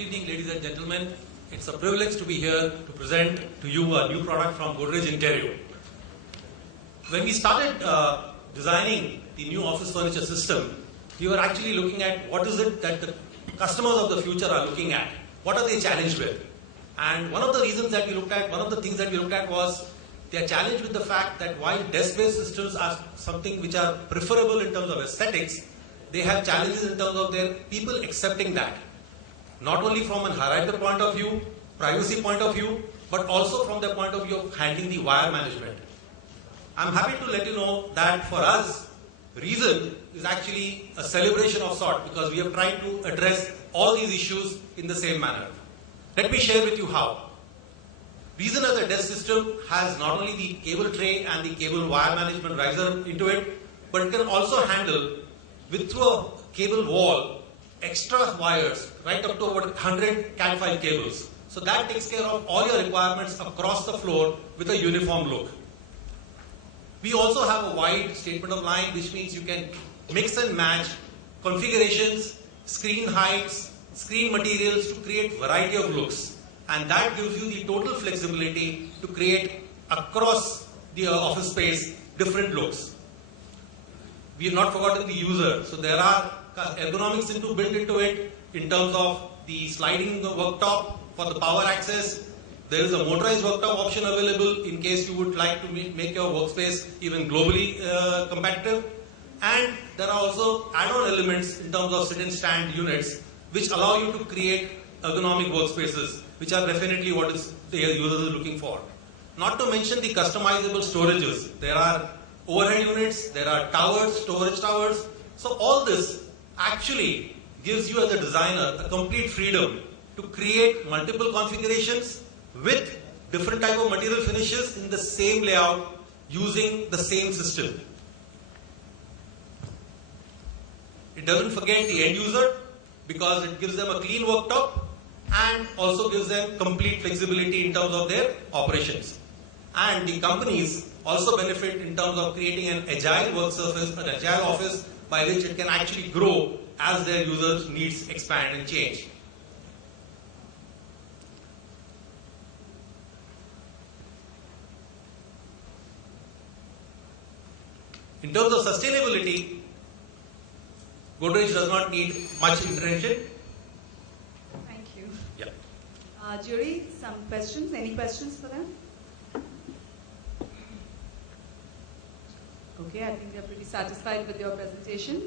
evening, ladies and gentlemen. It's a privilege to be here to present to you a new product from Godrej Interio. When we started designing the new office furniture system, we were actually looking at what is it that the customers of the future are looking at. What are they challenged with? And one of the things that we looked at was they are challenged with the fact that while desk-based systems are something which are preferable in terms of aesthetics, they have challenges in terms of their people accepting that. Not only from a hierarchical point of view, privacy point of view, but also from the point of view of handling the wire management. I'm happy to let you know that for us, Reason is actually a celebration of sort because we have tried to address all these issues in the same manner. Let me share with you how. Reason as a desk system has not only the cable tray and the cable wire management riser into it, but it can also handle through a cable wall extra wires right up to about 100 Cat5 cables. So that takes care of all your requirements across the floor with a uniform look. We also have a wide statement of line, which means you can mix and match configurations, screen heights, screen materials to create variety of looks. And that gives you the total flexibility to create across the office space different looks. We have not forgotten the user. So there are ergonomics built into it in terms of the sliding worktop for the power access. There is a motorized worktop option available in case you would like to make your workspace even globally competitive. And there are also add-on elements in terms of sit and stand units which allow you to create ergonomic workspaces, which are definitely what the users are looking for. Not to mention the customizable storages. There are overhead units, there are towers, storage towers. So all this actually gives you as a designer a complete freedom to create multiple configurations with different type of material finishes in the same layout using the same system. It doesn't forget the end user because it gives them a clean worktop and also gives them complete flexibility in terms of their operations. And the companies also benefit in terms of creating an agile work surface, an agile office by which it can actually grow as their users' needs expand and change. In terms of sustainability, Godrej does not need much intervention. Thank you. Yeah. Jury, some questions? Any questions for them? Okay, I think they're pretty satisfied with your presentation.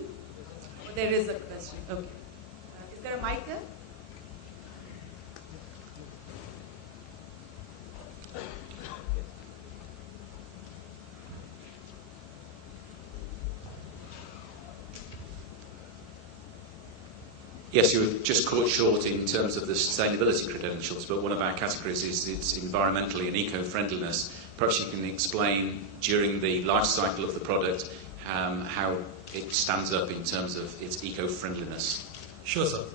There is a question. Okay. Is there a mic there? Yes, you were just caught short in terms of the sustainability credentials, but one of our categories is its environmentally and eco-friendliness. Perhaps you can explain during the life cycle of the product how it stands up in terms of its eco-friendliness. Sure, sir.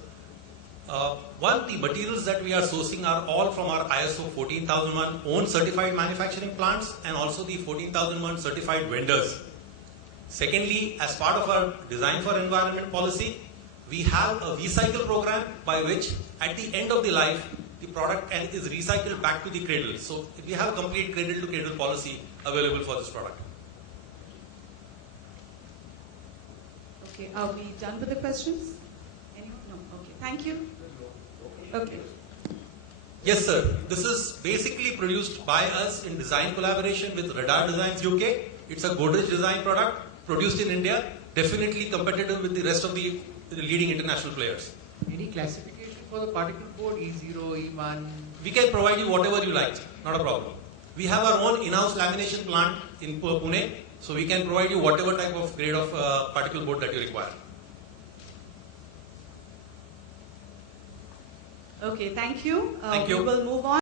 One, the materials that we are sourcing are all from our ISO 14001 own certified manufacturing plants and also the 14001 certified vendors. Secondly, as part of our design for environment policy, we have a recycle program by which at the end of the life, the product is recycled back to the cradle. So we have a complete cradle to cradle policy available for this product. Okay, are we done with the questions? Anyone? No. Okay, thank you. Okay. Yes, sir. This is basically produced by us in design collaboration with Radar Designs UK. It's a Godrej design product produced in India, definitely competitive with the rest of the leading international players. Any classification for the particle board, E0, E1? We can provide you whatever you like, not a problem. We have our own in-house lamination plant in Pune, so we can provide you whatever type of grade of particle board that you require. Okay, thank you. Thank you. We will move on.